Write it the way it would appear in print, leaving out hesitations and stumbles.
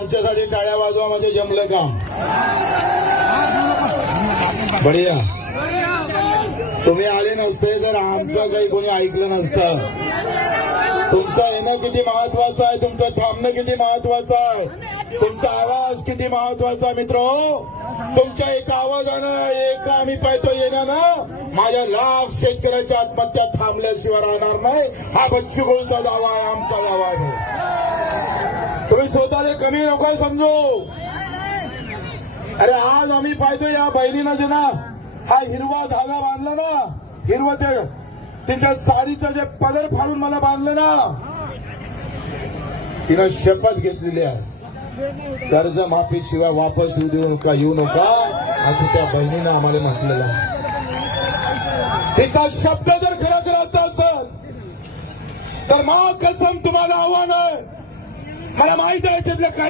तुमच्यासाठी टाळ्या वाजवा म्हणजे जमलं का? बढिया. तुम्ही आले नसते तर आमचं काही कोणी ऐकलं नसतं. तुमचं येणं किती महत्वाचं आहे, तुमचं थांबणं किती महत्वाचं आहे, तुमचा आवाज किती महत्वाचा आहे. मित्र, तुमच्या एका आवाजानं, एका आम्ही पाहतो येण्यानं माझ्या लाख शेतकऱ्याच्या आत्महत्या थांबल्याशिवाय राहणार नाही. हा बच्चू कडूंचा दावा आहे, आमचा दावा आहे. तुम्ही स्वतःला कमी नका समजू. अरे आज आम्ही पाहतो या बहिणीनं जे ना हा हिरवा धागा बांधला ना, हिरवं ते तिच्या साडीचं जे पदर फाडून मला बांधलं ना, तिनं शपथ घेतलेली आहे कर्जमाफी शिवाय वापस येऊ नका असं त्या बहिणीनं आम्हाला म्हटलेलं आहे. तिचा शब्द जर खरा करायचा असेल तर मा कसम तुम्हाला आव्हान आहे. मला माहित आहे त्यातलं काय